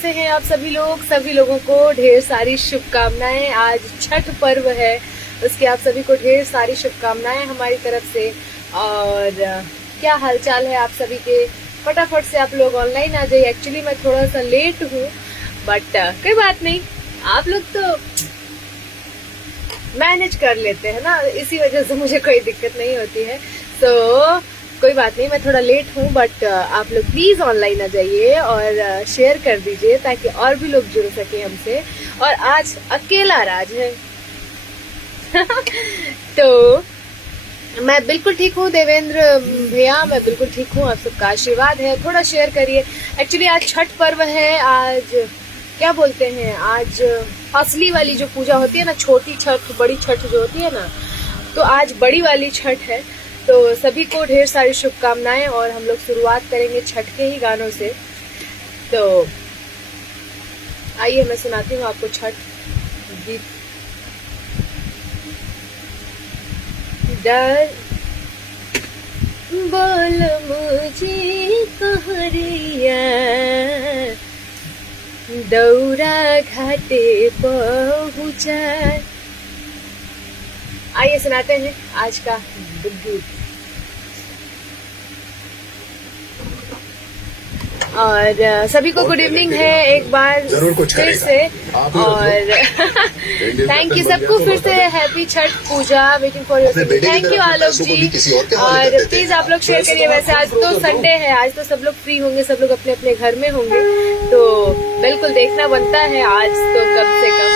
कैसे हैं आप सभी लोग? सभी लोगों को ढेर सारी शुभकामनाएं। आज छठ पर्व है, उसकी आप सभी को ढेर सारी शुभकामनाएं हमारी तरफ से। और क्या हालचाल है आप सभी के? फटाफट से आप लोग ऑनलाइन आ जाइए। एक्चुअली मैं थोड़ा सा लेट हूँ, बट कोई बात नहीं, आप लोग तो मैनेज कर लेते हैं ना, इसी वजह से मुझे कोई दिक्कत नहीं होती है। तो कोई बात नहीं, मैं थोड़ा लेट हूँ, बट आप लोग प्लीज ऑनलाइन आ जाइए और शेयर कर दीजिए ताकि और भी लोग जुड़ सके हमसे। और आज अकेला राज है तो मैं बिल्कुल ठीक हूँ देवेंद्र भैया, मैं बिल्कुल ठीक हूँ। आप सबका आशीर्वाद है, थोड़ा शेयर करिए। एक्चुअली आज छठ पर्व है। आज क्या बोलते हैं, आज असली वाली जो पूजा होती है ना, छोटी छठ बड़ी छठ जो होती है ना, तो आज बड़ी वाली छठ है। तो सभी को ढेर सारी शुभकामनाएं। और हम लोग शुरुआत करेंगे छठ के ही गानों से। तो आइए मैं सुनाती हूँ आपको छठ गीत। डर बोल मुझे कहरिया, दौरा घाटे पहुँचा। आइए सुनाते हैं आज का गीत। और सभी को गुड इवनिंग है एक बार फिर से। और थैंक यू सबको फिर से, happy Chhath puja, waiting for your. Thank you Alok ji. और प्लीज आप लोग शेयर करिए। वैसे आज तो संडे है, आज तो सब लोग फ्री होंगे, सब लोग अपने अपने घर में होंगे, तो बिल्कुल देखना बनता है आज तो कम से कम।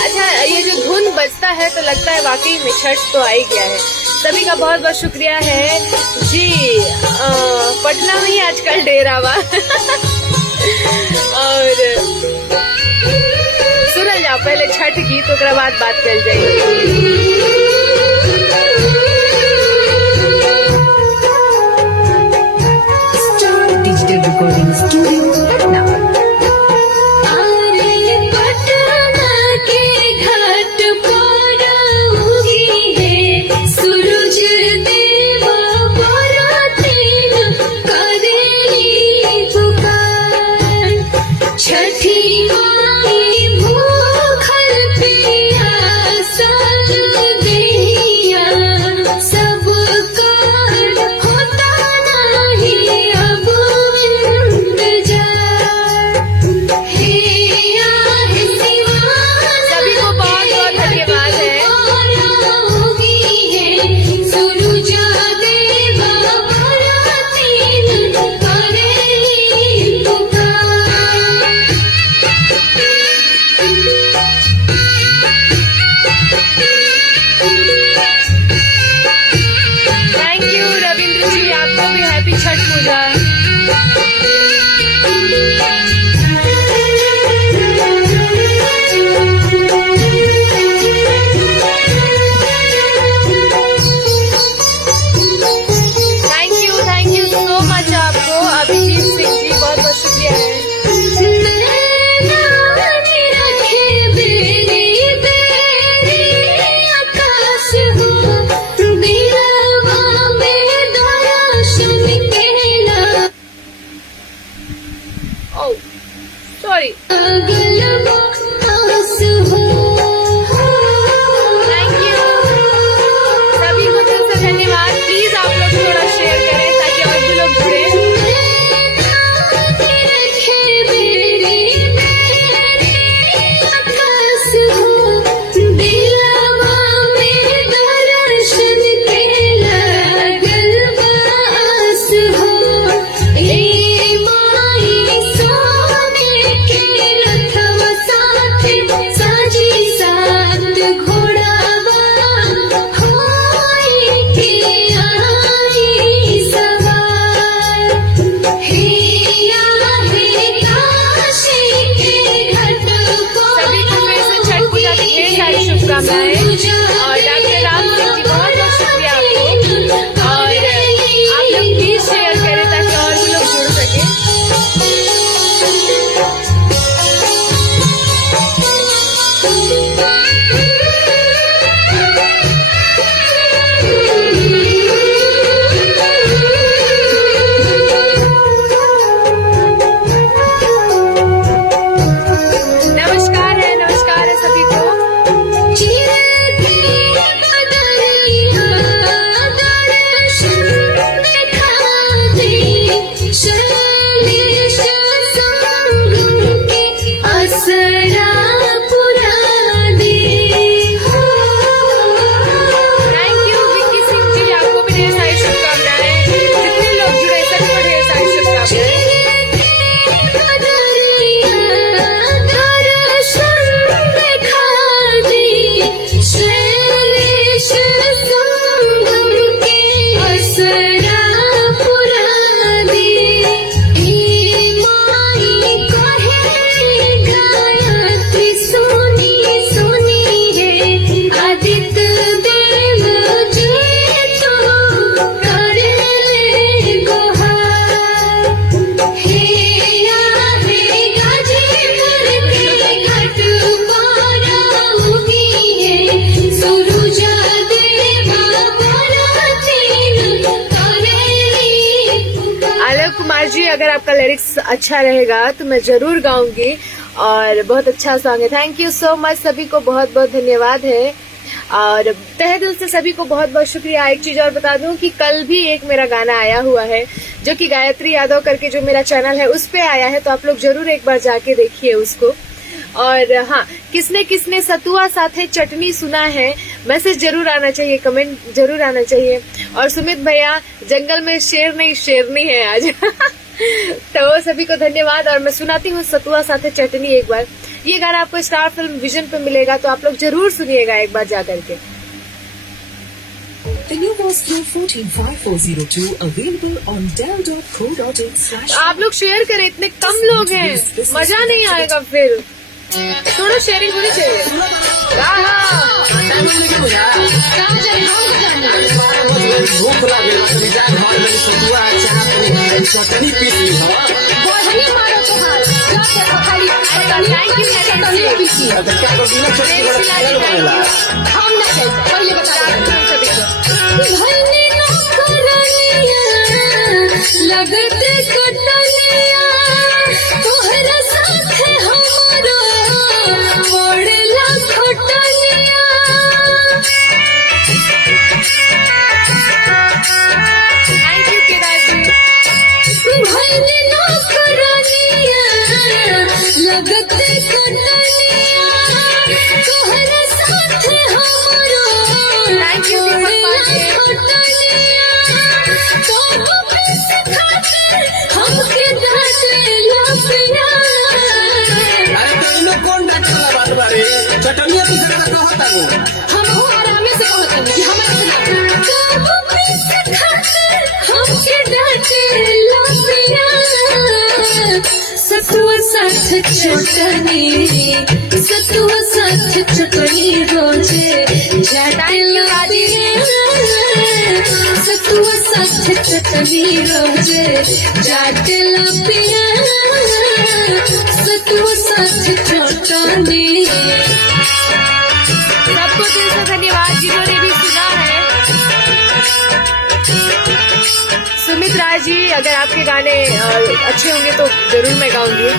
अच्छा, ये जो धुन बजता है तो लगता है वाकई में छठ तो आ ही गया है। सभी का बहुत बहुत शुक्रिया है जी। पटना में ही आजकल डेरा हुआ और सुनल जाओ पहले छठ गीत, उसके बाद बात चल जाएगी। Digital recording studio Patna. ए माई सोने के रथ थैंक यू विक्की सिंह जी, आपको भी ढेर सारी शुभकामनाएं। जितने लोग जुड़े सबको ढेर सारी शुभकामनाएं। आलोक कुमार जी, अगर आपका लिरिक्स अच्छा रहेगा तो मैं जरूर गाऊंगी और बहुत अच्छा सॉन्ग है। थैंक यू सो मच, सभी को बहुत बहुत धन्यवाद है और तहे दिल से सभी को बहुत बहुत शुक्रिया। एक चीज और बता दूं कि कल भी एक मेरा गाना आया हुआ है जो कि गायत्री यादव करके जो मेरा चैनल है उस पे आया है, तो आप लोग जरूर एक बार जाके देखिए उसको। और हाँ, किसने किसने सतुआ साथे चटनी सुना है, मैसेज जरूर आना चाहिए, कमेंट जरूर आना चाहिए। और सुमित भैया, जंगल में शेर नहीं शेरनी है आज। तो सभी को धन्यवाद और मैं सुनाती हूँ सतुआ साथे चटनी एक बार। ये गाना आपको स्टार फिल्म विजन पे मिलेगा, तो आप लोग जरूर सुनिएगा एक बार जा करके। The new Moscow 145402 available on dell.co.in/. आप लोग शेयर करें, इतने कम लोग हैं, मजा नहीं आएगा फिर। थोड़ा शेयरिंग होनी चाहिए। चटनी पीस ली लगते कटनिया तोहरा साथे हमारा पड़ला खटनिया। थैंक यू केदार जी। भैनी नौकरानिया लगते कटनिया तोहरा साथे हमारा थैंक यू खटनिया। हमके डांटेला पिया। अरे तो इन लोग कौन डांटे वाला बात बारे? चटनिया पीस का कहता हूँ। हम आरामे से कहते कि हमारा हमके डांटेला पिया। सतुआ साथ चटनी, सतुआ साथ चटनी रोजे डांटेला पिया। सतुआ साथ चटनी रोजे डांटेला पिया। सतुआ साथ चटनी। सबको दिल से धन्यवाद जिन्होंने भी सुना है। सुमित राज जी, अगर आपके गाने अच्छे होंगे तो जरूर मैं गाऊंगी।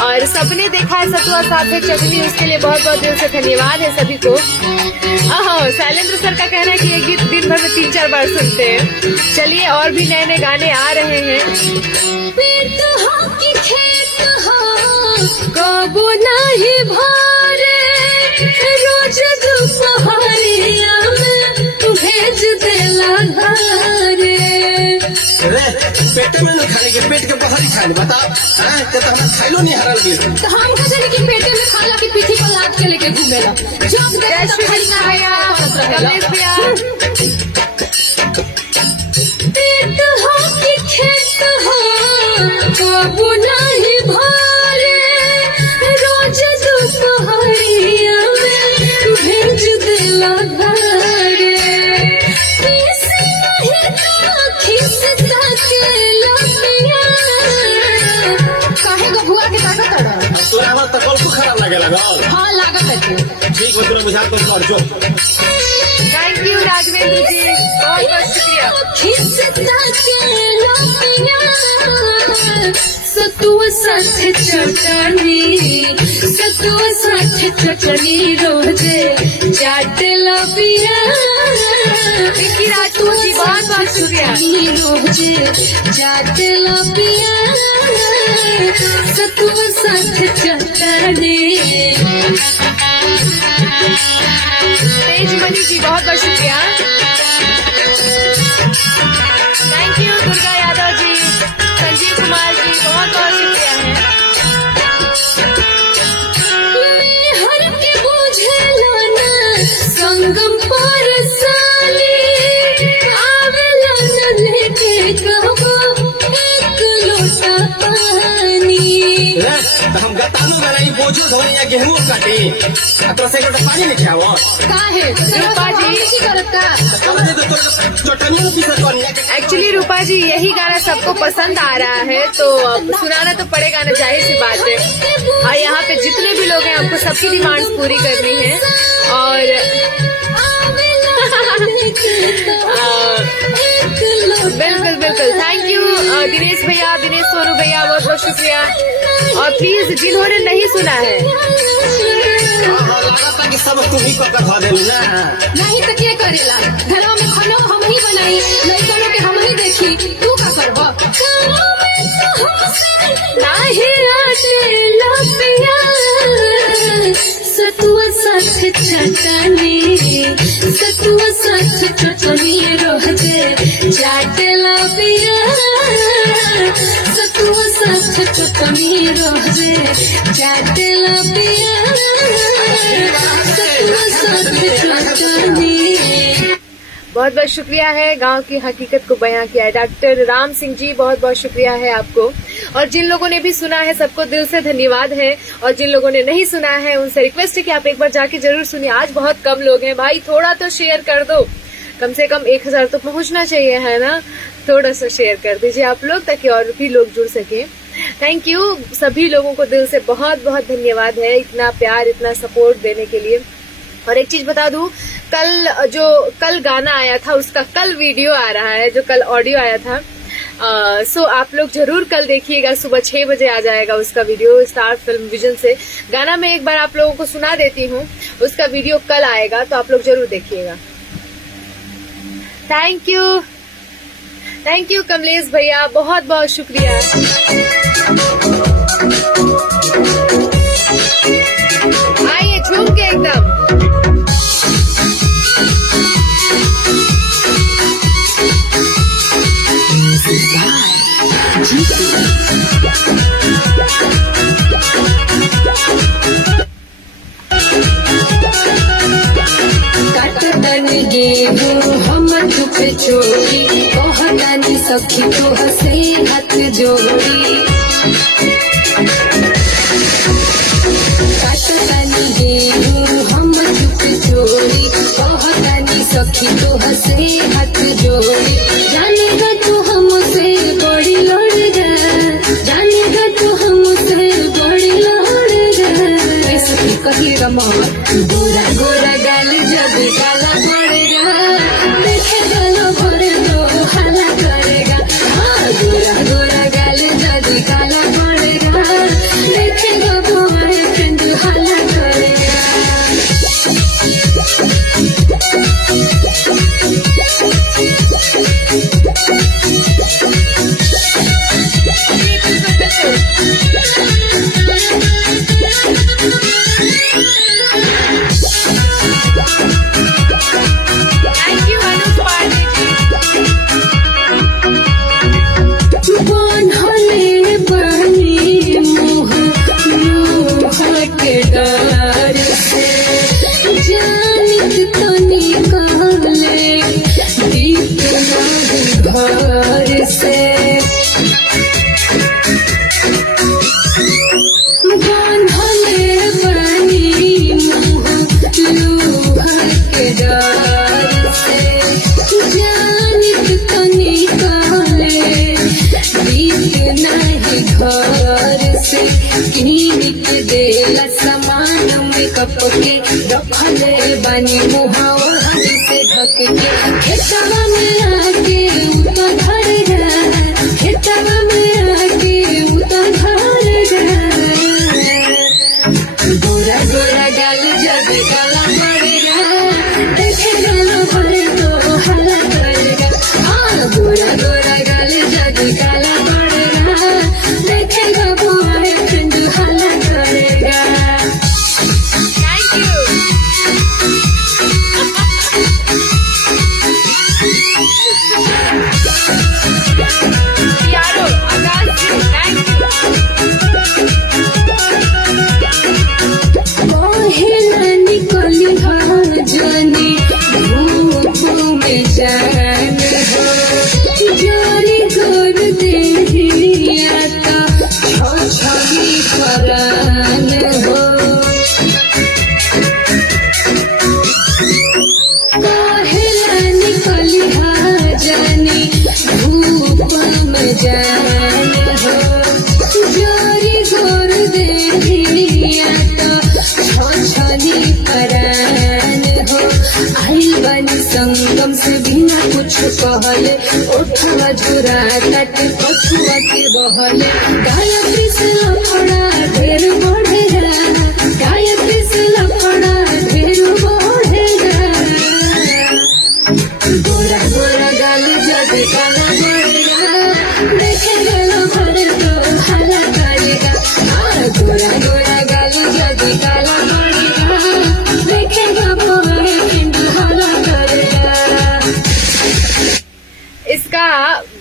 और सबने देखा है सतुआ साथे चटनी, उसके लिए बहुत बहुत दिल से धन्यवाद है सभी को। शैलेंद्र सर का कहना है कि ये गीत दिन भर में 3-4 बार सुनते हैं। चलिए, और भी नए नए गाने आ रहे हैं। पेट हो कि खेत हो कबो नहीं भरे, रोज दोपहरिया में भेज देला घरे। अरे पेट में न खाने के, पेट के बाहर ही खाने बताओ। हाँ, तो हमारा खाइलो नहीं हरल गया। तो हम का जाने कि पेटे में खाला की पीठी पर लाद के लेके घूमेला। जब देखो तो खाली ना भैया, कमलेश भैया। पेट हो कि खेत हो कबो नहीं भरे, रोज दोपहरिया में भेज देला घरे। पीस नहीं तो खिसता के लपिया। काहे गो भुआ के ताकत अड़ा? तोरा हमारा तकल को खराब लगे लगल। हाँ लागत है। ठीक हो, तोरा बुझा कुछ और जो। थैंक यू राघवेंद्र जी, बहुत बहुत शुक्रिया। खिसता के लपिया। सतुआ साथे चटनी, सतुआ साथे चटनी रोजे चाटला पिया। विक्की राजपूत जी, बहुत बहुत शुक्रिया। रोजे चाटला पिया। तो हम गतानो गलाई बोझो धोनी या गेहूं काटे तो से लोटा पानी में खाओ काहे रूपा जी। की करत का समझे तो चटनी में पीसा कोनी एक्चुअली रूपा जी यही गाना सबको पसंद आ रहा है तो अब सुनाना तो पड़ेगा ना, जाहिर सी बात है। और यहाँ पे जितने भी लोग हैं हमको सबकी डिमांड्स पूरी करनी है। और बिल्कुल बिल्कुल थैंक यू दिनेश भैया, दिनेश सोनू भैया, बहुत बहुत शुक्रिया। और प्लीज जिन्होंने नहीं सुना है लगा कि सब तू ही पकड़ खा देलू ना नहीं तो क्या करेला, घरों में खाना हम ही बनाई, लड़कों के हम ही देखी, तू का करबो नहीं आते लपिया सतुआ साथ चटनी, सतुआ साथ चटनी रोहते चाटला पिया, सतुआ साथ चटनी रोहते चाटला पिया, सतुआ साथ चटनी। बहुत बहुत शुक्रिया है, गांव की हकीकत को बयां किया है डॉक्टर राम सिंह जी, बहुत बहुत शुक्रिया है आपको। और जिन लोगों ने भी सुना है सबको दिल से धन्यवाद है, और जिन लोगों ने नहीं सुना है उनसे रिक्वेस्ट है कि आप एक बार जाके जरूर सुनिए। आज बहुत कम लोग हैं भाई, थोड़ा तो शेयर कर दो, कम से कम 1000 तो पहुंचना चाहिए है ना, थोड़ा सा शेयर कर दीजिए आप लोग ताकि और भी लोग जुड़ सके। थैंक यू सभी लोगों को दिल से बहुत बहुत धन्यवाद है इतना प्यार, इतना सपोर्ट देने के लिए। और एक चीज बता दूं, कल गाना आया था उसका कल वीडियो आ रहा है, जो कल ऑडियो आया था। सो आप लोग जरूर कल देखिएगा, सुबह 6 बजे आ जाएगा उसका वीडियो स्टार फिल्म विजन से। गाना मैं एक बार आप लोगों को सुना देती हूँ, उसका वीडियो कल आएगा तो आप लोग जरूर देखिएगा। थैंक यू कमलेश भैया, बहुत बहुत शुक्रिया। आइए झूम के एकदम। काटतनी गेहूं हम चुप चोरी, कहतनी सखी तो हसे हाथ जोड़ी, काटतनी गेहूं हम चुप चोरी, कहतनी सखी तो हसे हाथ जोड़ी। जानेगा तू हमसे बड़ी लड़गा, जानेगा तू हमसे बड़ी लड़गा, ऐसे कहिएगा मामा गोरा गोरा गाल जब काला पड़ेगा, देखेगा लो भरे तो हाला करेगा। हाँ गोरा गोरा गाल जब काला पड़ेगा, देखेगा तुम्हारे फ्रेंड हाला करेगा। थैंक यू अनुज पांडे जी। बांधले बनी मुँह लोहा के डर से, जानित तो निकाले दीप घर से। बांधले बनी मुँह लोहा के डर से, जानित तो निकाले दीप नहीं घर से। कीनिक देला सामान मेकअप के रखले बनी मुहावा से ढक के, खेतवा में आके उता घर जा, खेतवा में आके उता घर जा। गोरा गोरा गाल जब काला पड़ेगा, देखेगा लो भरे तो हाला करेगा। हाँ गोरा गोरा गाल जब काला पड़ेगा, देखेगा तुम्हारे फ्रेंड हाला करेगा। Thank you. सैया तो छछनी परान हो। आई बनी संगम से बिना कुछ कहले, ओठवा झुरा तट पछुआ के बहले। गायत्री से लफड़ा ढेर बढ़ेगा, गायत्री से लफड़ा ढेर बढ़ेगा। गोरा गोरा गाल जब काला बढ़ेगा, देखेगा लफड़े तो हला करेगा। गोरा गोरा गाल जब काला बढ़ेगा, देखेगा मोहरे किंतु हला करेगा। इसका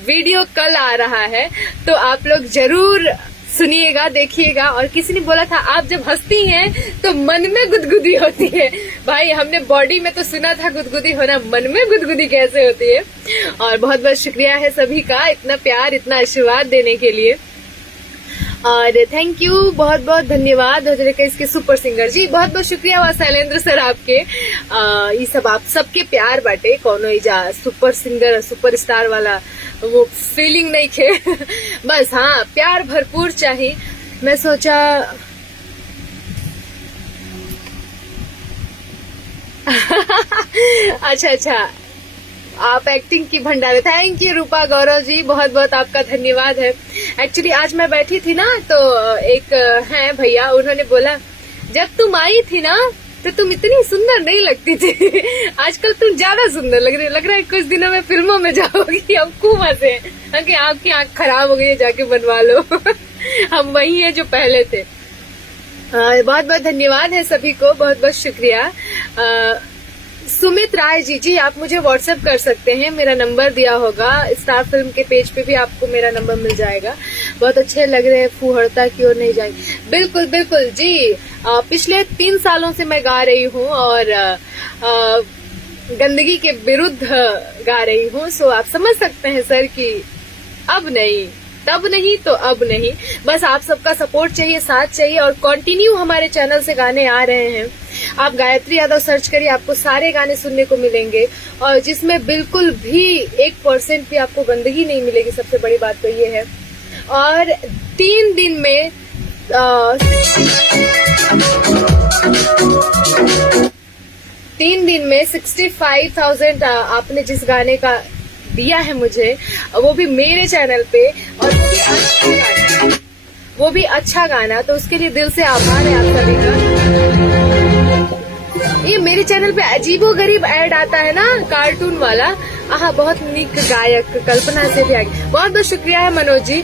वीडियो कल आ रहा है, तो आप लोग जरूर सुनिएगा, देखिएगा। और किसी ने बोला था आप जब हंसती हैं तो मन में गुदगुदी होती है। भाई हमने बॉडी में तो सुना था गुदगुदी होना, मन में गुदगुदी कैसे होती है। और बहुत बहुत शुक्रिया है सभी का इतना प्यार, इतना आशीर्वाद देने के लिए। और थैंक यू, बहुत बहुत धन्यवाद इसके सुपर सिंगर जी, बहुत बहुत शुक्रिया हुआ शैलेंद्र सर आपके। ये सब आप सबके प्यार बाटे, कोनो जा सुपर सिंगर सुपर स्टार वाला वो फीलिंग नहीं खे बस हाँ प्यार भरपूर चाहिए। मैं सोचा अच्छा आप एक्टिंग की भंडारे, थैंक यू रूपा गौरव जी, बहुत बहुत आपका धन्यवाद है। एक्चुअली आज मैं बैठी थी ना, तो एक है भैया, उन्होंने बोला जब तुम आई थी ना तो तुम इतनी सुंदर नहीं लगती थी, आजकल तुम ज्यादा सुंदर लग रहा है, कुछ दिनों में फिल्मों में जाओगी। हम खूब हंसे कि आपकी आंख खराब हो गई है, जाके बनवा लो हम वही है जो पहले थे। बहुत बहुत धन्यवाद है सभी को, बहुत बहुत शुक्रिया। सुमित राय जी, आप मुझे व्हाट्सएप कर सकते हैं, मेरा नंबर दिया होगा, स्टार फिल्म के पेज पे भी आपको मेरा नंबर मिल जाएगा। बहुत अच्छे लग रहे हैं, फूहड़ता की ओर नहीं जाएंगे। बिल्कुल बिल्कुल जी, पिछले 3 सालों से मैं गा रही हूँ और गंदगी के विरुद्ध गा रही हूँ। सो आप समझ सकते हैं सर कि अब नहीं, तब नहीं तो अब नहीं, बस आप सबका सपोर्ट चाहिए, साथ चाहिए। और कंटिन्यू हमारे चैनल से गाने आ रहे हैं, आप गायत्री यादव सर्च करिए, आपको सारे गाने सुनने को मिलेंगे और जिसमें बिल्कुल भी 1% भी आपको गंदगी नहीं मिलेगी। सबसे बड़ी बात तो ये है। और 3 दिन में 3 दिन में 65,000 आपने जिस गाने का दिया है मुझे, वो भी मेरे चैनल पे, और वो भी अच्छा गाना, तो उसके लिए दिल से आभार है आप सभी का। ये मेरे चैनल पे अजीबो गरीब ऐड आता है ना, कार्टून वाला, आहा बहुत नीक गायक कल्पना से भी आगे, बहुत बहुत शुक्रिया है मनोज जी।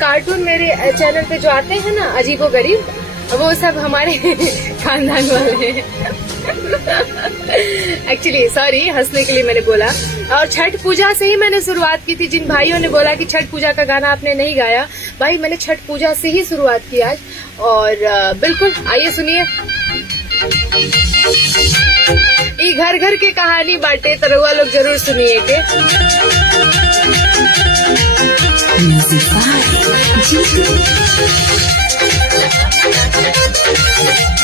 कार्टून मेरे चैनल पे जो आते हैं ना अजीबो गरीब, वो सब हमारे खानदान वाले हैं एक्चुअली सॉरी, हंसने के लिए मैंने बोला। और छठ पूजा से ही मैंने शुरुआत की थी। जिन भाइयों ने बोला कि छठ पूजा का गाना आपने नहीं गाया, भाई मैंने छठ पूजा से ही शुरुआत की आज। और बिल्कुल आइए सुनिए, ये घर घर के कहानी बांटे, तो रउआ लोग जरूर सुनिए के।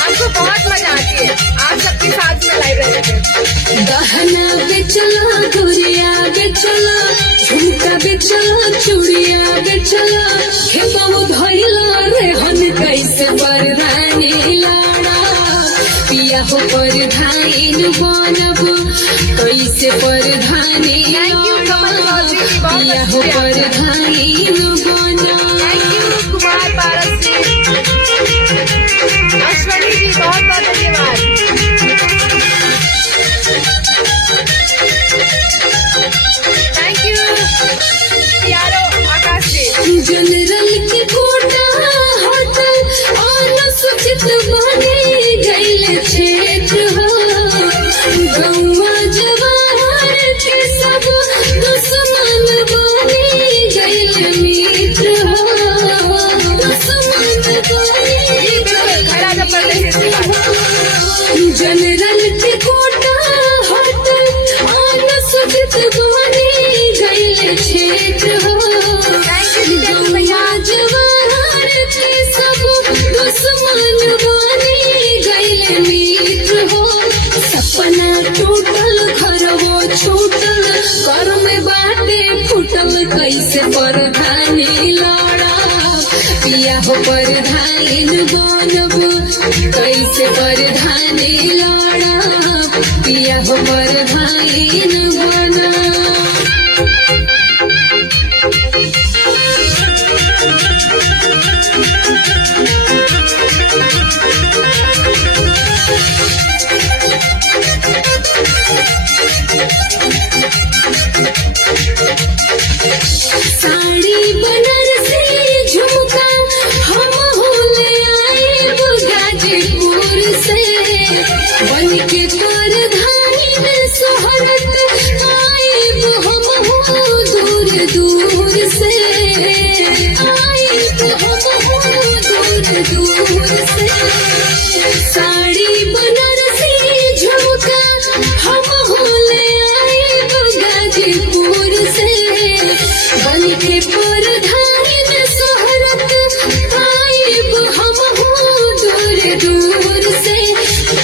आपको बहुत मजा आती है, आप सबके साथ में लाइव रहते हैं। गहना बेचलो, गुड़िया बेचलो, झुमका बेचलो, चूड़िया बेचलो, हे बाबू धइलो रे हन कैसे परधानी लाड़ा, पिया हो परधाइन बनबो कैसे परधानी लाड़ा, पिया हो परधाइन बनो। थैंक यू कुमार पारस जी, अश्वनी जी, बहुत बहुत धन्यवाद। थैंक यू यारो आकाश जी। जनरल की कोटा होटल और सुचित बने गैल क्षेत्र हो, गौवा जवाहर के सब दुश्मन बने गैल मित्र हो, दुश्मन बने खड़ा जब परधाइन बनब कैसे परधानी लड़ब पिया हो परधाइन बनब साड़ी बनारसी झुमका हम होले आए गाजीपुर से बन के परधाइन सोहरत आए हम हो दूर दूर से आए हम हो दूर दूर से साड़ी बनारसी झुमका हम होले आए गाजीपुर से बन के परधाइन सोहरत आइब हम हो दूर दूर से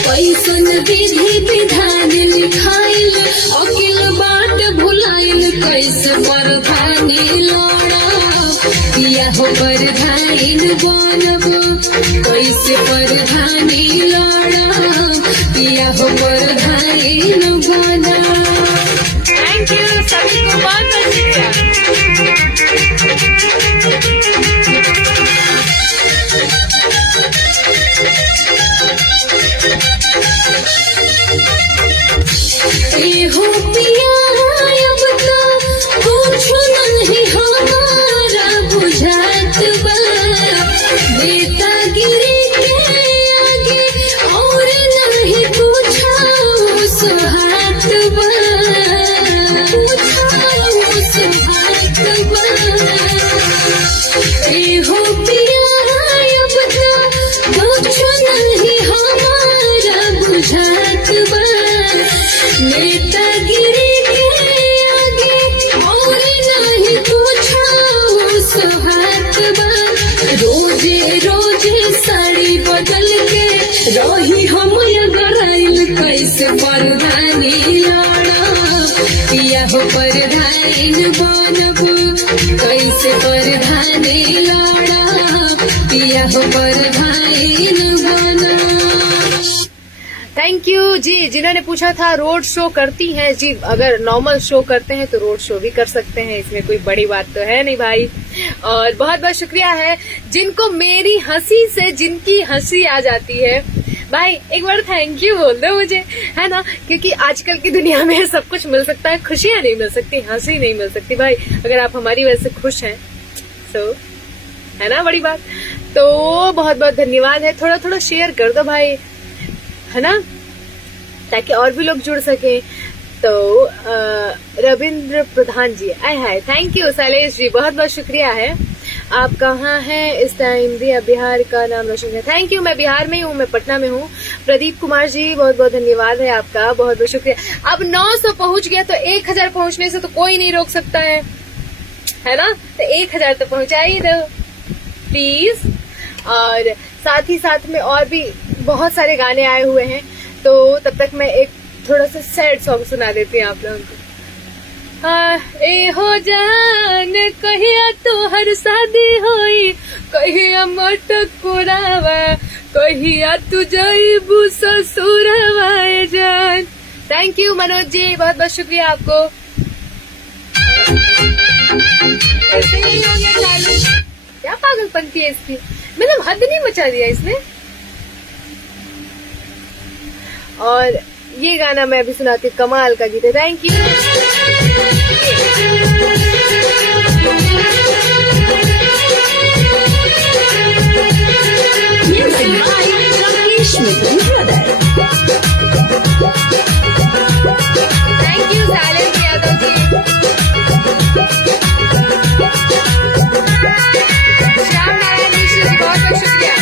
कैसन विधि विधान लिखाइल अकिल बाट भुलाइल कैसे परधानी लड़ब पिया हो परधाइन बनब कैसे परधानी लड़ब पिया हो परधाइन बनब। थैंक यू सभी को, बहुत बहुत शुक्रिया। हो पिया अब तो कुछ नहीं हमारा बुझात बा बेटा गिरी के आगे और नहीं कुछ सुहात बा सुहात बा हो पिया अब तो कुछ नहीं हमारा बुझात बा नेतागिरी के आगे और नहीं कुछ सुहात बा रोजे रोजे साड़ी बदल के रही हम गराइल कैसे परधानी लड़ब पिया हो परधाइन बनब कैसे परधानी लड़ब पिया हो परधाइन बनब। थैंक यू जी। जिन्होंने पूछा था रोड शो करती हैं, जी अगर नॉर्मल शो करते हैं तो रोड शो भी कर सकते हैं, इसमें कोई बड़ी बात तो है नहीं भाई। और बहुत बहुत शुक्रिया है जिनको मेरी हंसी से जिनकी हंसी आ जाती है, भाई एक बार थैंक यू बोल दो मुझे, है ना, क्योंकि आजकल की दुनिया में सब कुछ मिल सकता है, खुशियां नहीं मिल सकती, हंसी नहीं मिल सकती भाई। अगर आप हमारी वजह से खुश हैं तो है ना बड़ी बात। तो बहुत बहुत धन्यवाद है, थोड़ा थोड़ा शेयर कर दो भाई, है ना, ताकि और भी लोग जुड़ सके। तो रविंद्र प्रधान जी, आय हाय, थैंक यू शैलेश जी, बहुत बहुत शुक्रिया है। आप कहाँ हैं इस टाइम भी, बिहार का नाम रोशन है, थैंक यू। मैं बिहार में हूँ, मैं पटना में हूँ। प्रदीप कुमार जी, बहुत बहुत धन्यवाद है आपका, बहुत बहुत शुक्रिया। अब 900 पहुंच गया तो 1000 पहुंचने से तो कोई नहीं रोक सकता है ना, तो 1000 तो पहुंचा ही दो प्लीज। और साथ ही साथ में और भी बहुत सारे गाने आए हुए हैं, तो तब तक मैं एक थोड़ा सा सैड सॉन्ग सुना देती हूँ आप लोगों को। हाँ, ए हो जान कहिया तोहर शादी होई, कहिया मटक कोरावा, कहिया तू जाइबू ससुरवा जान। थैंक यू मनोज जी, बहुत बहुत शुक्रिया आपको। ऐसे ही हो गया चालू, क्या पागलपंती है इसकी, मतलब हद नहीं मचा दिया इसने। और ये गाना मैं अभी सुनाती हूँ, कमाल का गीत है, thank you. Thank you silent Yadav ji, Shyam Narayan Mishra ji, बहुत बहुत शुक्रिया।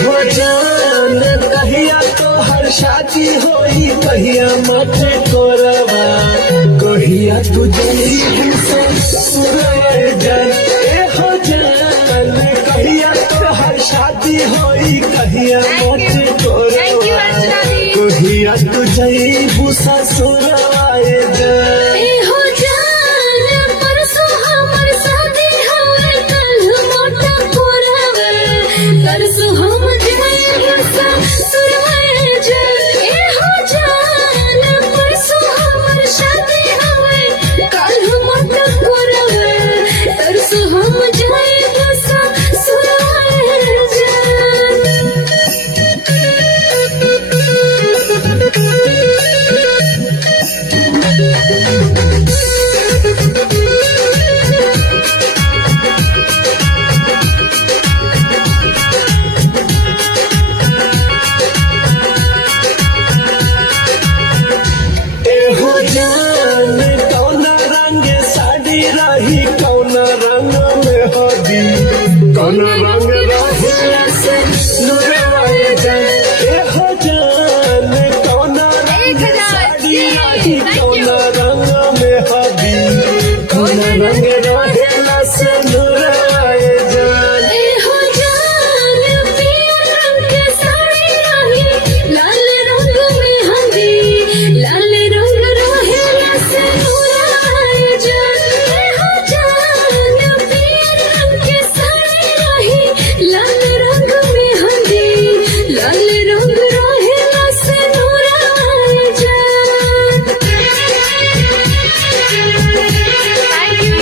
हो जान कहिया तो हर शादी होई, कहिया मत कोरवा, कहिया तू जली सुरवा जान। हो जान कहिया तो हर शादी होई, कहिया मत कोरवा, कहिया तू जली ससुरवा जान। हो जान कौन रंग रहेला से नुरवाए जान ए हो जान कौन रंग साड़ी लागी कौन रंग में हबी कौन रंग रहेला से नुरवाए जान ए हो जान पिया रंग के साड़ी रही लाल रंग में हंदी लाल रंग रहेला से नुराए जान ए हो जान पिया रंग के साड़ी रही लाल रंग में हंदी लाल रंग रहेला से नुराए जान। Thank you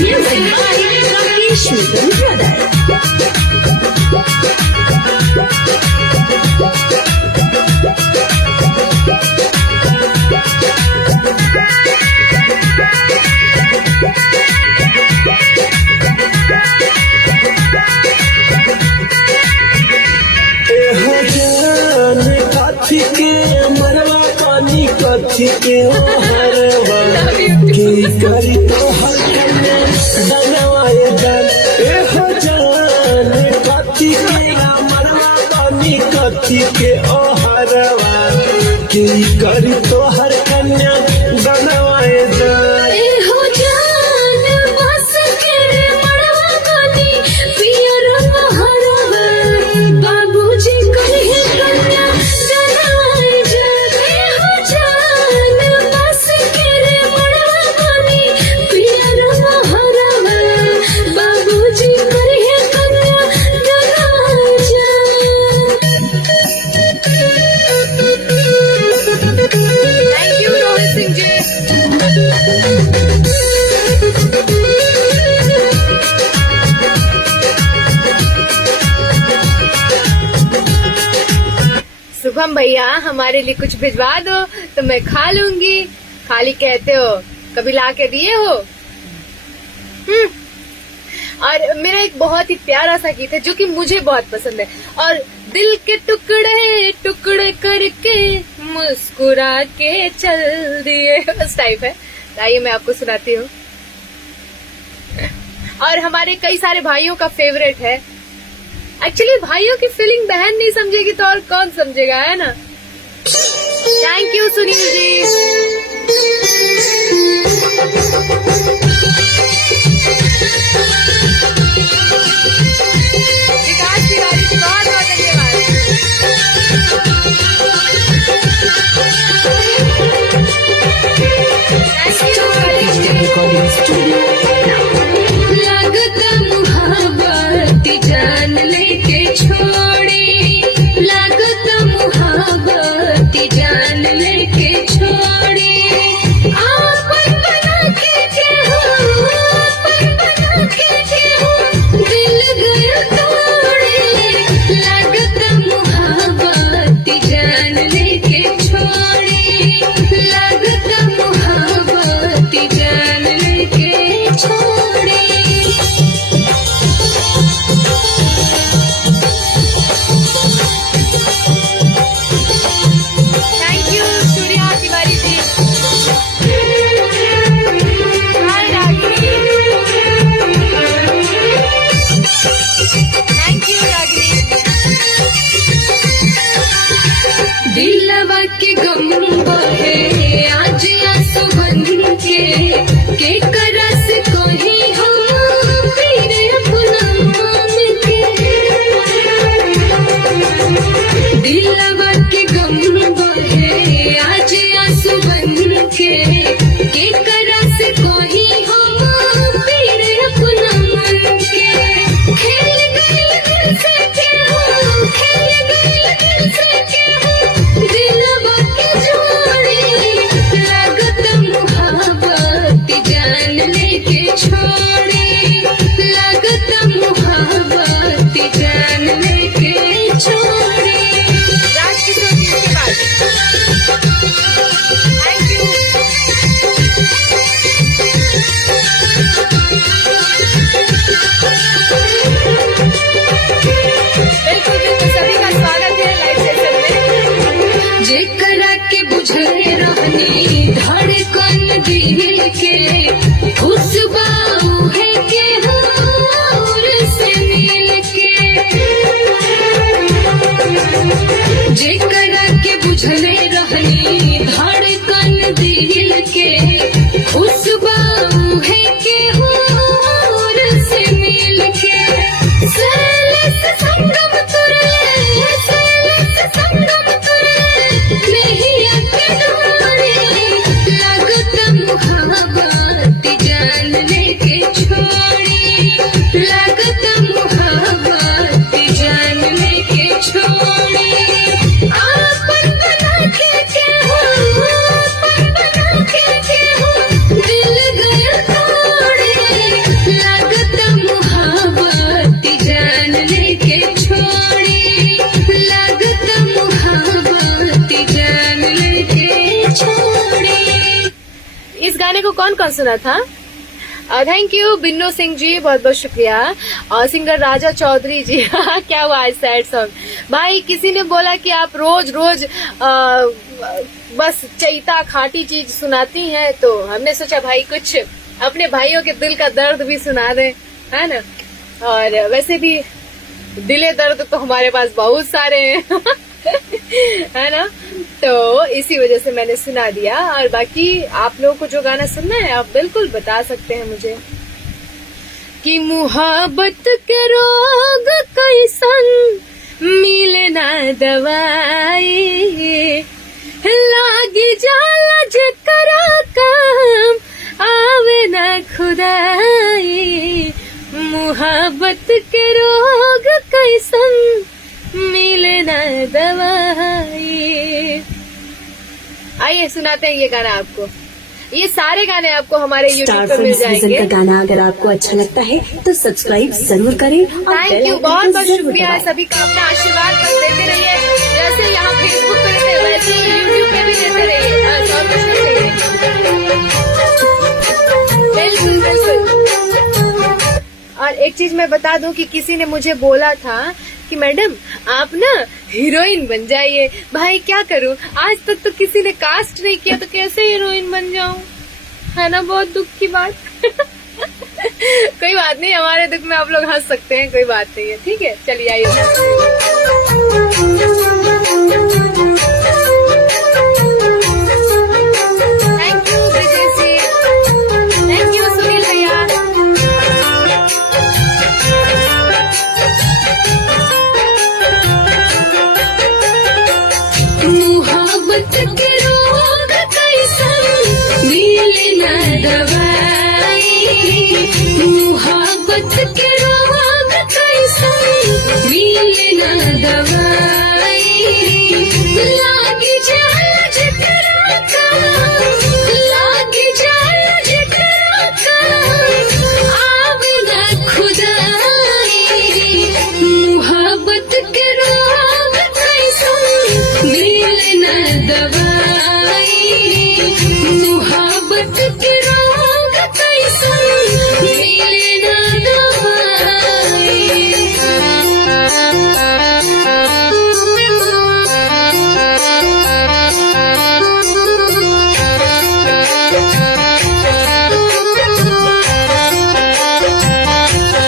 Music by Rakesh Mittal Brothers. एहो जान काठी के मरवा पानी काठी के हरवा की करी तो हर कन्या बनवाए जान एहो जान काठी के मरवा पानी काठी के हरवा की करी तो हर कन्या बनवाए जान ए हो जान बस के रे मड़वा गानी पिया रंग हरवा बाबूजी कहे कन्या जनाए जान ए हो जान बस के रे मड़वा गानी पिया रंग हरवा बाबूजी कहे कन्या जनाए जान। Thank you Rohit Singh ji. शुभम भैया हमारे लिए कुछ भिजवा दो तो मैं खा लूंगी। खाली कहते हो, कभी ला के दिए हो? और मेरा एक बहुत ही प्यारा सा गीत है जो कि मुझे बहुत पसंद है, और दिल के टुकड़े टुकड़े करके मुस्कुरा के चल दिए, उस टाइप है। आइए मैं आपको सुनाती हूँ। और हमारे कई सारे भाइयों का फेवरेट है। एक्चुअली भाइयों की फीलिंग बहन नहीं समझेगी तो और कौन समझेगा, है ना। Thank you Sunil ji. विकास तिवारी जी बहुत बहुत धन्यवाद। Recording Studio. लागत मुहाबत जान लेके छोड़ी, लागत मुहाबत जान लेके छोड़ी, आपन बना के हो, आपन बना के हो, दिल गया तोड़े। लागत मुहाबत जान लेके छोड़ी, लागत मुहाबत जान लेके छोड़ी। Thank you Surya Tiwari ji. Hi Ragini. Thank you रागिनी। दिलवा के गम बहे आज आंसू बन के करस कोही हम फिर अपना मन के। दिलवा के गम बहे आज आंसू बन के करस कोही हम फिर अपना मन के। खेल गइल दिल से के हो, खेल गइल दिल से के हो, दिलवा के जोड़ी। लागत मुहाबत जान लेके छोड़ी, लागत मुहाबत जान लेके छोड़ी। राजकिशोर जी के बाद थैंक यू। बिल्कुल बिल्कुल सभी का स्वागत है लाइव सेशन में। जेकरा के बुझे रहनी धड़कन दिल के खुशबाऊ है के हूर से मिल के जेकरा के बुझले रहनी धड़कन दिल के खुशबाऊ है के हूर से मिल के सैलेस संगम तुरे सैलेस संगम तुरे नहीं के डोरे लागत मुहाबत जान लेके छोड़ी लागत मुहाबत जान लेके छोड़ी आपन बना के हो आपन बना के हो दिल गया तोड़े लागत मुहाबत जान लेके छोड़ी लागत मुहाबत जान लेके छोड़ी। इस गाने को कौन कौन सुना था? थैंक यू बिन्नू सिंह जी, बहुत बहुत शुक्रिया। और सिंगर राजा चौधरी जी क्या हुआ आज सैड सॉन्ग? भाई किसी ने बोला कि आप रोज रोज बस चैता खाटी चीज सुनाती हैं, तो हमने सोचा भाई कुछ अपने भाइयों के दिल का दर्द भी सुना दें, है ना। और वैसे भी दिले दर्द तो हमारे पास बहुत सारे हैं है ना, तो इसी वजह से मैंने सुना दिया। और बाकी आप लोगों को जो गाना सुनना है आप बिल्कुल बता सकते हैं मुझे कि मुहाबत के रोग कैसन मिले ना दवाई लागी जाला जेकरा काम आवे ना खुदाई मुहाबत के रोग कैसन मिले ना दवाई। आइए सुनाते हैं ये गाना आपको। ये सारे गाने आपको हमारे स्टार YouTube पर मिल फिल्म्स विजन जाएंगे। का गाना अगर आपको अच्छा लगता है तो सब्सक्राइब जरूर करें और थैंक बेल यू, आइकन बहुत को बहुत जरूर शुक्रिया दबाएं। सभी का, अपना आशीर्वाद बस देते रहिए। जैसे यहाँ फेसबुक पे रहते हैं वैसे ही यूट्यूब पे भी देते रहिए। बस और कुछ नहीं चाहिए। बिल्कुल बिल्कुल। और एक चीज मैं बता दूं कि किसी ने मुझे बोला था कि मैडम आप ना हीरोइन बन जाइए। भाई क्या करूं, आज तक तो किसी ने कास्ट नहीं किया तो कैसे हीरोइन बन जाऊं, है ना, बहुत दुख की बात कोई बात नहीं, हमारे दुख में आप लोग हंस सकते हैं, कोई बात नहीं है, ठीक है। चलिए आइए। Thank you Vijay ji, thank you Sunil भैया। मुहाबत के रोग कैसन मिले ना दवाई मुहाबत के रोग कैसन मिले ना दवाई लागी जाए जेकरा का लागी जाए जेकरा का आवे ना खुदाई मुहाबत के रोग कैसन मिले ना दवाई मुहाबत के रोग कैसन मिले ना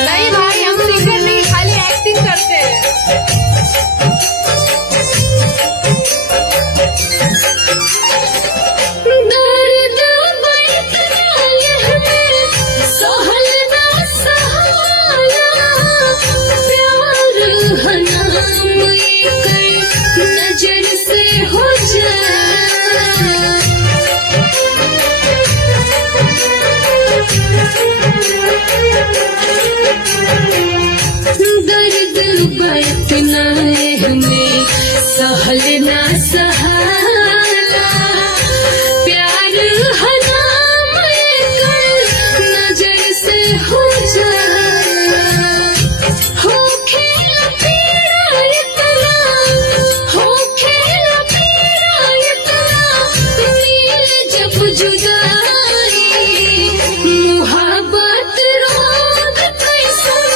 नहीं भाई, हम सिंगर नहीं, खाली एक्टिंग करते हैं। दर्द बैठना यह सहल ना सहाला प्यार हनाम कर नजर से हो दर्द बैठना हमें सहल ना सहाला प्यार हनाम कर नजर से हो खेला पीड़ा इतना हो खेला पीड़ा इतना नील जब जुदाई मुहाबत रोग कैसन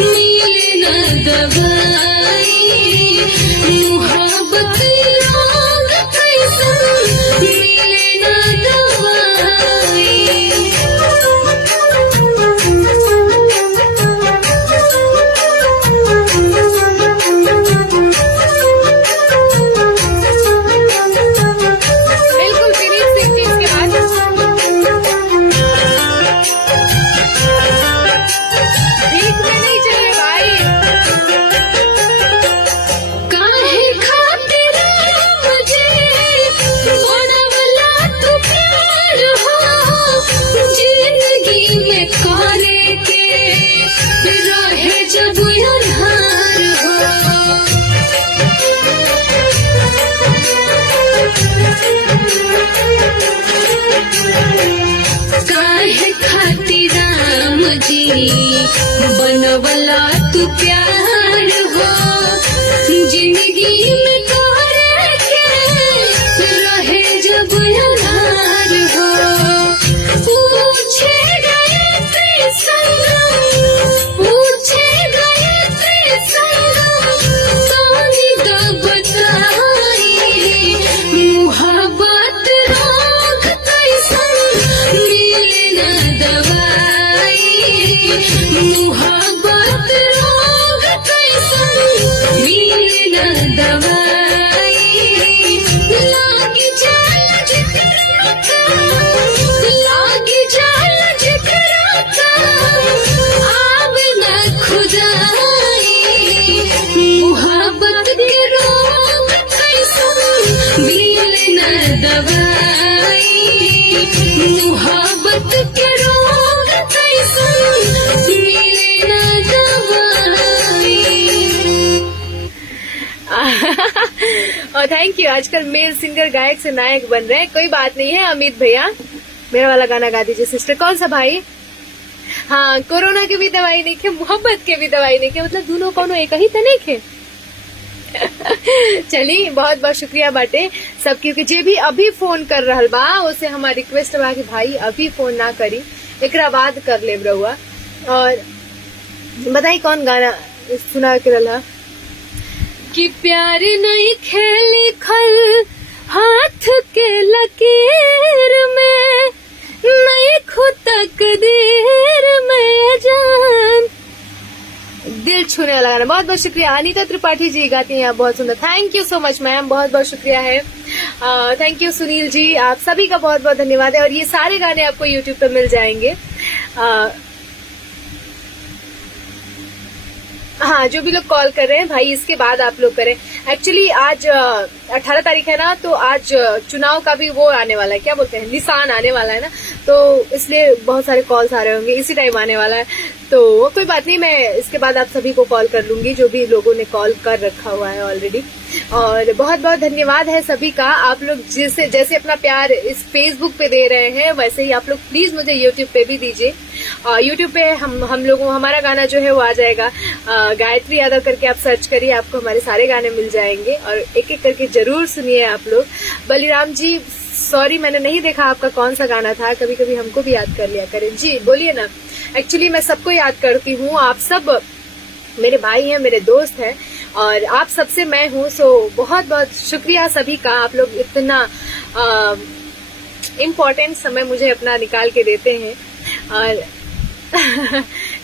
मिले ना दवाई मुहाबत रोग कैसन मिले ना दवाई जी बनवला तू प्यार हो जिंदगी में तोहरे के रहे जब यार हो पूछे गए थे संग पूछे गए थे संग कौन दा बताई मुहब्बत रोग कैसन मिले न दवाई मुहब्बत रोग कैसन मिले न दवाई लागी जाल जिकरा का लागी जाल जिकरा का आवे न खुदाई मुहब्बत के रोग कैसन मिले न दवाई मुहब्बत के रोग कैसन मिले न दवाई। और थैंक यू। आजकल मेल सिंगर गायक से नायक बन रहे हैं, कोई बात नहीं है। अमित भैया मेरा वाला गाना गा दीजिए सिस्टर। कौन सा भाई? हाँ, कोरोना की भी दवाई नहीं खे, मोहब्बत के भी दवाई नहीं खे, मतलब दोनों कोनो एक ही तो नहीं खे। चलिए, बहुत बहुत शुक्रिया बाटे सब, क्योंकि जे भी अभी फोन कर रहल बा उसे हमारी रिक्वेस्ट बा कि भाई अभी फोन ना करी, एकरा बाद कर ले रहुआ। और बताई कौन गाना सुना के रहा कि प्यार नहीं खेली खल हाथ के लकीर में नहीं खुद तकदीर में जान, दिल छूने वाला गाना। बहुत बहुत शुक्रिया। अनीता त्रिपाठी जी गाती हैं आप, बहुत सुंदर। Thank you so much ma'am, बहुत बहुत शुक्रिया है। थैंक यू सुनील जी, आप सभी का बहुत बहुत धन्यवाद है। और ये सारे गाने आपको यूट्यूब पर मिल जाएंगे। हाँ, जो भी लोग कॉल कर रहे हैं भाई, इसके बाद आप लोग करें। एक्चुअली आज 18 तारीख है ना, तो आज चुनाव का भी वो आने वाला है, क्या बोलते हैं, निशान आने वाला है ना, तो इसलिए बहुत सारे कॉल्स आ रहे होंगे, इसी टाइम आने वाला है। तो कोई बात नहीं, मैं इसके बाद आप सभी को कॉल कर लूंगी, जो भी लोगों ने कॉल कर रखा हुआ है ऑलरेडी। और बहुत बहुत धन्यवाद है सभी का। आप लोग जैसे अपना प्यार इस फेसबुक पे दे रहे हैं, वैसे ही आप लोग प्लीज मुझे यूट्यूब पे भी दीजिए। यूट्यूब पे हम लोगों हमारा गाना जो है वो आ जाएगा, गायत्री यादव करके आप सर्च करिए, आपको हमारे सारे गाने मिल जाएंगे। और एक एक करके जरूर सुनिए आप लोग। बलिराम जी सॉरी, मैंने नहीं देखा आपका कौन सा गाना था, कभी कभी हमको भी याद कर लिया करें। जी बोलिए ना। एक्चुअली मैं सबको याद करती हूँ, आप सब मेरे भाई हैं, मेरे दोस्त हैं, और आप सबसे मैं हूँ। सो बहुत बहुत शुक्रिया सभी का, आप लोग इतना इम्पोर्टेंट समय मुझे अपना निकाल के देते हैं। और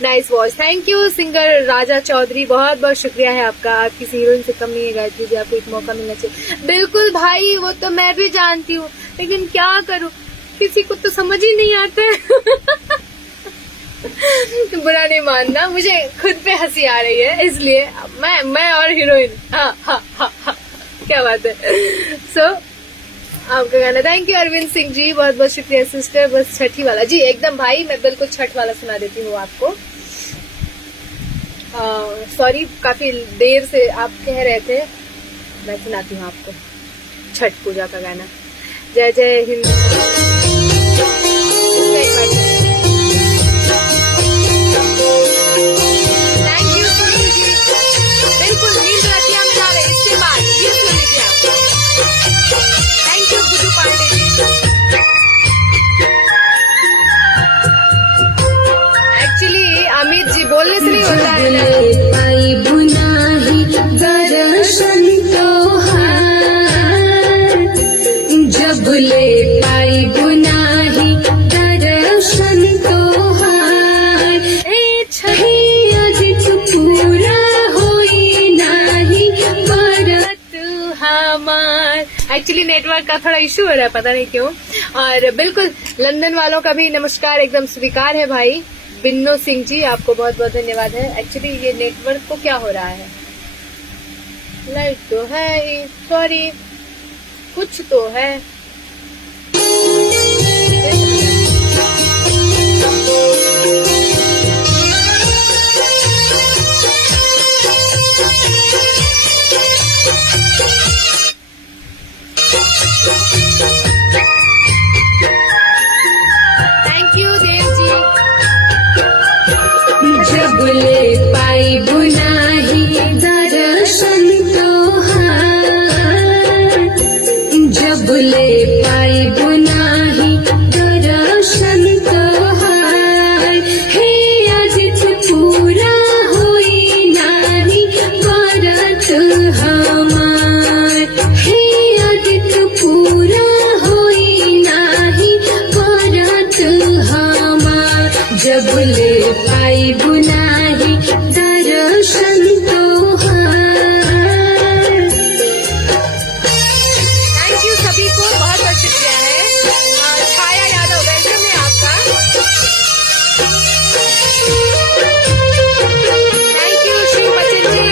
nice voice, thank you singer Raja Chaudhary, बहुत बहुत शुक्रिया है आपका। आप किसी हीरोइन से कम नहीं है गायत्री जी, आपको एक मौका मिलना चाहिए। बिल्कुल भाई, वो तो मैं भी जानती हूँ, लेकिन क्या करूँ, किसी को तो समझ ही नहीं आता है। बुरा नहीं मानना, मुझे खुद पे हंसी आ रही है, इसलिए मैं और हीरोइन। हाँ हाँ हाँ हाँ, क्या बात है। सो आपका गाना, थैंक यू अरविंद सिंह जी, बहुत बहुत शुक्रिया सिस्टर। बस छठी वाला जी, एकदम भाई, मैं बिल्कुल छठ वाला सुना देती हूँ आपको। सॉरी, काफी देर से आप कह रहे थे, मैं सुनाती हूँ आपको छठ पूजा का गाना। जय जय हिंद। थैंक यू सुनील जी, बिल्कुल नींद रतिया में जा रहे, इसके बाद ये सुन लीजिए आप। Thank you Guddu Pandey ji. Actually Amit ji बोलने से नहीं होता है ना। पाई बुनाही दर्शन तोहार, जब ले पाई बुनाही दर्शन तोहार, ए छही अजित पूरा होई नाही बरत हमार। एक्चुअली नेटवर्क का थोड़ा इशू हो रहा है, पता नहीं क्यों। और बिल्कुल लंदन वालों का भी नमस्कार एकदम स्वीकार है भाई। बिन्नो सिंह जी, आपको बहुत बहुत धन्यवाद है। एक्चुअली ये नेटवर्क को क्या हो रहा है, लाइट तो है, सॉरी कुछ तो है। Thank you Dev ji. पाई बुनाही दर्शन तोहार हे आदित्य पूरा होई नाही व्रत हमार हे आदित्य पूरा होई नाही व्रत हमार जब ले पाई बुनाही दर्शन तोहार। थैंक यू सभी को, बहुत बहुत शुक्रिया है। छाया यादव, वेलकम है आपका। Thank you Shiv Bachchan ji.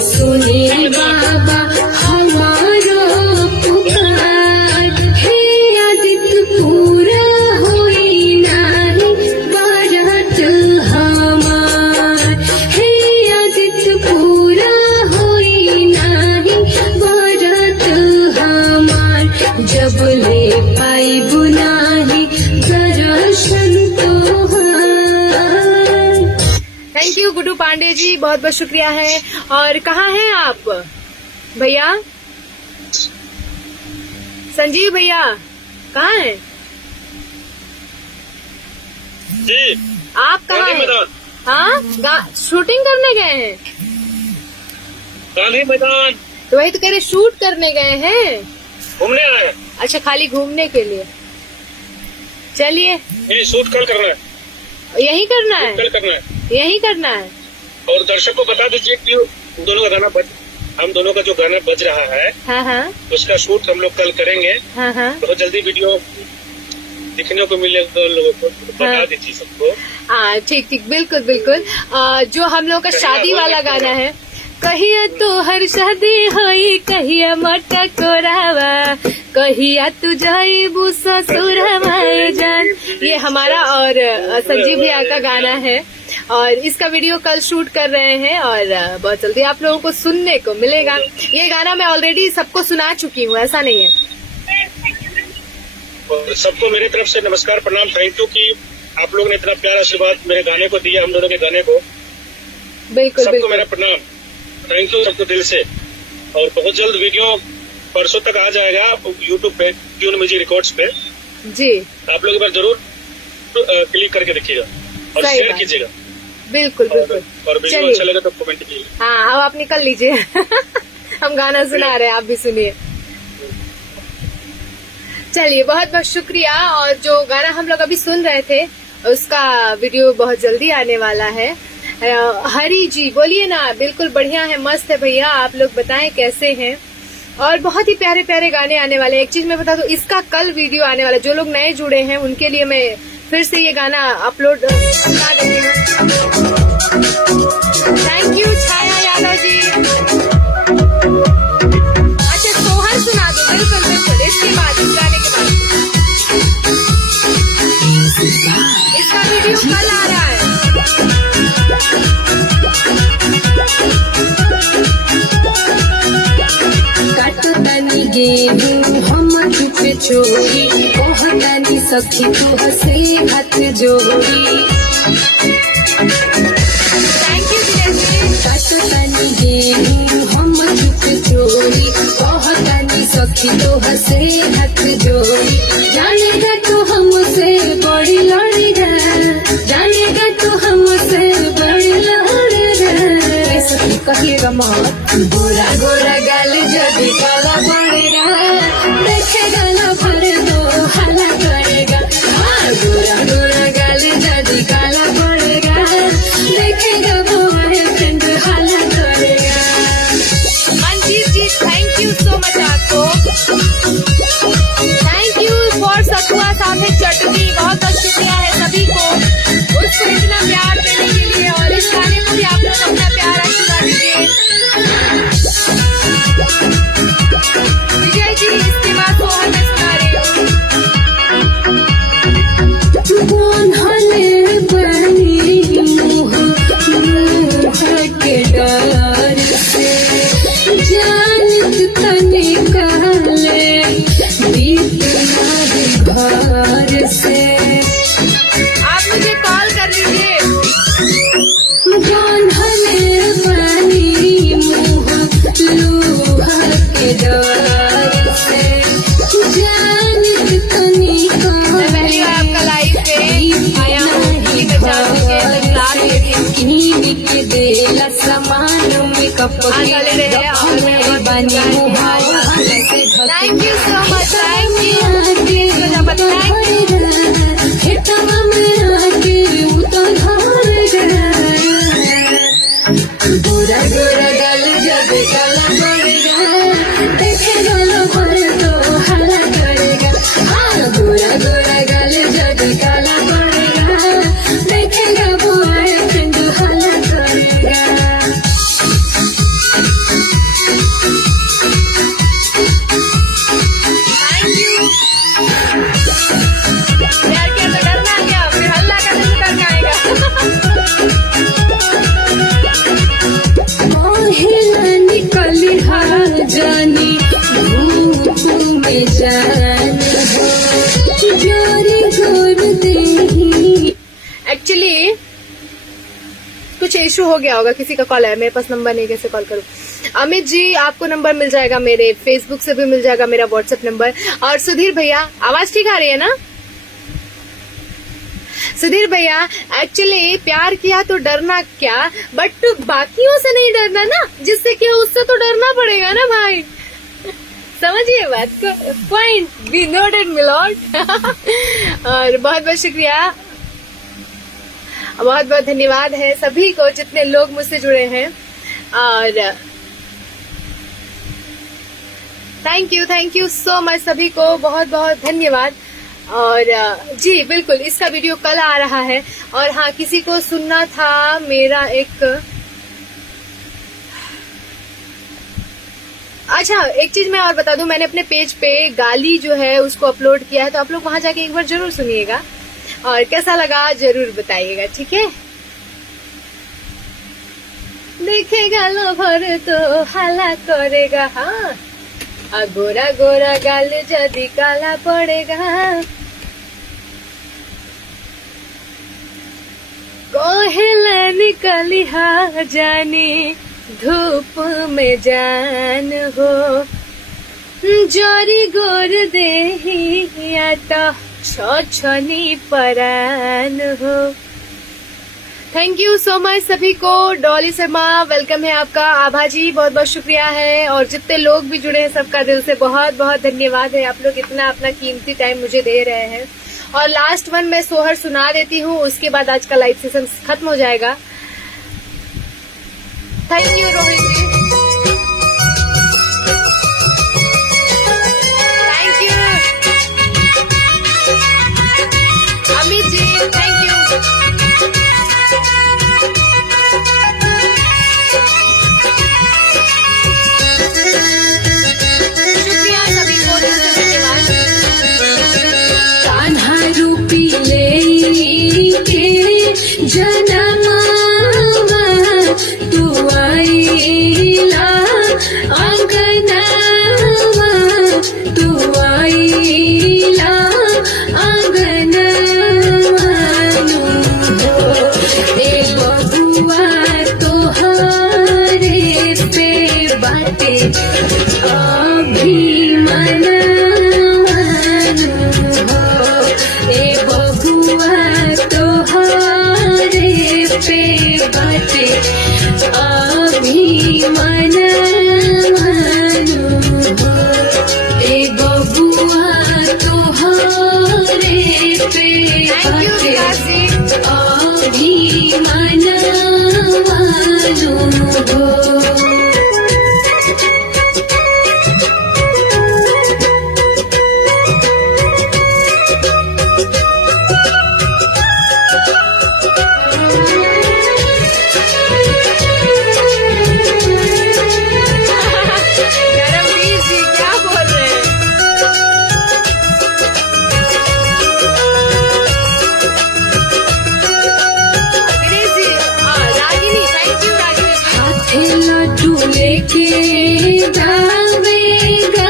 सुनी बाबा हमारो पुकार हे आदित्य पूरा होई नाही व्रत हमार हे आदित्य पूरा होई नाही व्रत हमार जब ले पाई बुनाही दर्शन तोहार। थैंक यू गुड्डू पांडे जी, बहुत बहुत शुक्रिया है। और कहाँ हैं आप भैया? संजीव भैया कहाँ हैं? जी आप कहाँ गांधी हैं? मैदान, हाँ, शूटिंग करने गए हैं? गांधी मैदान तो वही तो कह रहे शूट करने गए हैं। घूमने आए। अच्छा, खाली घूमने के लिए। चलिए, ये शूट कल करना है, यही करना है, कल करना है। यही करना है। और दर्शक को बता दीजिए कि दोनों का गाना हम दोनों का जो गाना बज रहा है हाँ हाँ उसका शूट हम लोग कल करेंगे। हाँ हाँ बहुत जल्दी वीडियो दिखने को मिलेगा लोगों को, बता हाँ। दीजिए सबको। हाँ, ठीक ठीक, बिल्कुल बिल्कुल। जो हम लोग का शादी वाला गाना है, कहिया तो हर शादी होई, कहिया मटा कोरावा, कहिया तू जाइबू ससुरवा जान, ये हमारा और संजीव भैया का गाना है। और इसका वीडियो कल शूट कर रहे हैं और बहुत जल्दी आप लोगों को सुनने को मिलेगा। ये गाना मैं ऑलरेडी सबको सुना चुकी हूँ, ऐसा नहीं है। और सबको मेरी तरफ से नमस्कार, प्रणाम, थैंक यू कि आप लोगों ने इतना प्यार आशीर्वाद मेरे गाने को दिया, हम दोनों के गाने को। बिल्कुल सबको बिल्कुल। मेरा प्रणाम, थैंक यू सबको दिल से। और बहुत जल्द वीडियो परसों तक आ जाएगा यूट्यूब पे, ट्यून म्यूजिक रिकॉर्ड्स पे। जी, आप लोग एक बार जरूर क्लिक करके देखिएगा और सही शेयर बात। कीजिएगा। बिल्कुल बिल्कुल। और वीडियो चलिए। अच्छा लगे तो कमेंट कीजिए। हाँ, अब आप निकल लीजिए। हम गाना सुना रहे हैं, आप भी सुनिए। चलिए, बहुत बहुत शुक्रिया। और जो गाना हम लोग अभी सुन रहे थे उसका वीडियो बहुत जल्दी आने वाला है। हरी जी बोलिए ना, बिल्कुल बढ़िया है, मस्त है भैया, आप लोग बताएं कैसे हैं। और बहुत ही प्यारे प्यारे गाने आने वाले हैं। एक चीज मैं बता दूं, इसका कल वीडियो आने वाला है। जो लोग नए जुड़े हैं उनके लिए मैं फिर से ये गाना अपलोड करा देती हूँ। थैंक यू छाया यादव जी। अच्छा, सोहन सुना दो। बिल्कुल बिल्कुल, इसके बाद, इस गाने के बाद। इसका वीडियो कल आ रहा है। काटो तनी गेहूं हम चुप चोरी, कहतानी सखी तू हसे हाथ जोड़ी। थैंक यू जी। काटो तनी गेहूं हम चुप चोरी, कहतानी सखी तू हसे हाथ जोड़ी। जानेगा तो हमसे बड़ी लड़ेगा, जानेगा तो हमसे बड़ी लड़ेगा। सखी कहिएगा मत, गोरा गोरा गाल जब काला पड़ेगा, देखेगा ना भर दो हाला करेगा। हाँ, गोरा गोरा गाल जब काला पड़ेगा, देखेगा वो बॉयफ्रेंड हाला करेगा। निकाले बीत नाही घर से आप मुझे कॉल कर लीजिए। बांधले पानी मुँह लोहा के डर से जान तनी मैं पहली बार आपका लाइव पे आया हूँ किसी का चांदी के क्लास के लिए। कीन के देला सामान में कप आज वाले रहे हैं और मैं बहुत बनी मुहावा से thank you so much, thank you. खेतवा में आके उतर गोरा गोरा गल जब काला पड़ेगा देखे गलो भर तो हाला करेगा गोरा गोरा गल जब काला पड़ेगा देखेगा बुआए फिर हाला करेगा थैंक यू। यार क्या तो डरना क्या, फिर हल्ला करने से डर आएगा। महिला निकली जानी धूप में जान हो जोरी गोर देही एक्चुअली कुछ इशू हो गया होगा, किसी का कॉल है, मेरे पास नंबर नहीं, कैसे कॉल करूं। अमित जी आपको नंबर मिल जाएगा, मेरे फेसबुक से भी मिल जाएगा मेरा व्हाट्सएप नंबर। और सुधीर भैया, आवाज ठीक आ रही है ना? सुधीर भैया एक्चुअली प्यार किया तो डरना क्या, बट बाकियों से नहीं डरना ना, जिससे किया उससे तो डरना पड़ेगा ना भाई। समझिए बात को, पॉइंट बी नोटेड मिलॉर्ड। और बहुत बहुत शुक्रिया, बहुत बहुत धन्यवाद है सभी को जितने लोग मुझसे जुड़े हैं। और थैंक यू सो मच सभी को, बहुत बहुत धन्यवाद। और जी बिल्कुल, इसका वीडियो कल आ रहा है। और हाँ, किसी को सुनना था मेरा एक, अच्छा एक चीज मैं और बता दूं, मैंने अपने पेज पे गाली जो है उसको अपलोड किया है, तो आप लोग वहां जाके एक बार जरूर सुनिएगा और कैसा लगा जरूर बताइएगा, ठीक है। देखेगा लो भर तो हाला करेगा, हाँ गोरा गोरा गाल जदी काला पड़ेगा। कोहला निकली जानी धूप में जान हो जोरी गोर देही आटा छछनी परान हो। थैंक यू सो मच सभी को। डॉली शर्मा वेलकम है आपका, आभा जी बहुत बहुत शुक्रिया है। और जितने लोग भी जुड़े हैं सबका दिल से बहुत बहुत धन्यवाद है, आप लोग इतना अपना कीमती टाइम मुझे दे रहे हैं। और लास्ट वन मैं सोहर सुना देती हूँ, उसके बाद आज का लाइव सेशन खत्म हो जाएगा। थैंक यू रोहित जी, thank you Amit ji, thank you. शुक्रिया सभी को, दिल से धन्यवाद। कान्हा रूपी लेके जनमावा तू आईला आंगनवा तू आईला आंगनवा ए बबुआ तोहरे पे बाटे अभिमानवा ए बबुआ तोहरे पे बाटे अभिमानवा ए बबुआ तोहरे पे थैंक यू बाटे विकास जी। अभिमानवा गरमवीर जी क्या बोल रहे हैं? गणेश जी, रागिनी, थैंक यू रागिनी जी। हाथे लड्डू लेके गावे गा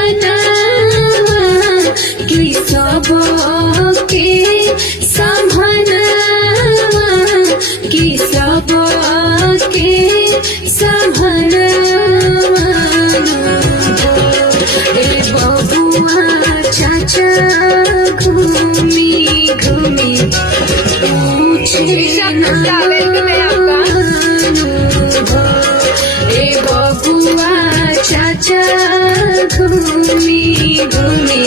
ए बबुआ चाचा घूमी घूमी पूछे गुप्ता, वेलकम है आपका। ए बबुआ चाचा घूमी घूमी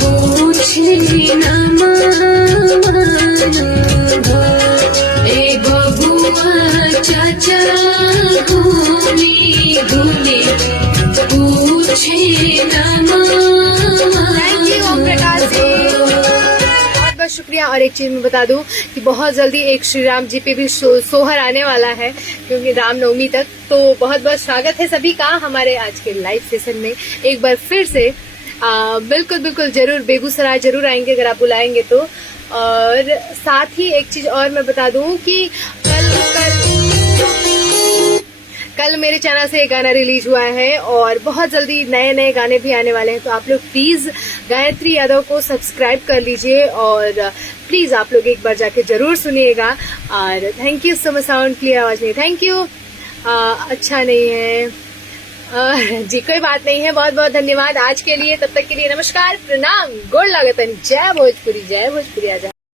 पूछे न ए बबुआ चाचा घूमी घूमी पूछे न थैंक यू ओम प्रकाश जी, बहुत बहुत शुक्रिया। और एक चीज मैं बता दूं कि बहुत जल्दी एक श्री राम जी पे भी सोहर आने वाला है, क्योंकि रामनवमी तक। तो बहुत बहुत स्वागत है सभी का हमारे आज के लाइव सेशन में एक बार फिर से। बिल्कुल बिल्कुल जरूर बेगूसराय जरूर आएंगे अगर आप बुलाएंगे तो। और साथ ही एक चीज और मैं बता दूं कि कल मेरे चैनल से एक गाना रिलीज हुआ है और बहुत जल्दी नए नए गाने भी आने वाले हैं। तो आप लोग प्लीज गायत्री यादव को सब्सक्राइब कर लीजिए और प्लीज आप लोग एक बार जाके जरूर सुनिएगा। और thank you so much. Sound clear आवाज नहीं, थैंक यू। अच्छा नहीं है जी, कोई बात नहीं है। बहुत बहुत धन्यवाद आज के लिए। तब तक के लिए नमस्कार, प्रणाम, गोड़ लागतन, जय भोजपुरी, जय भोजपुरी। आजा।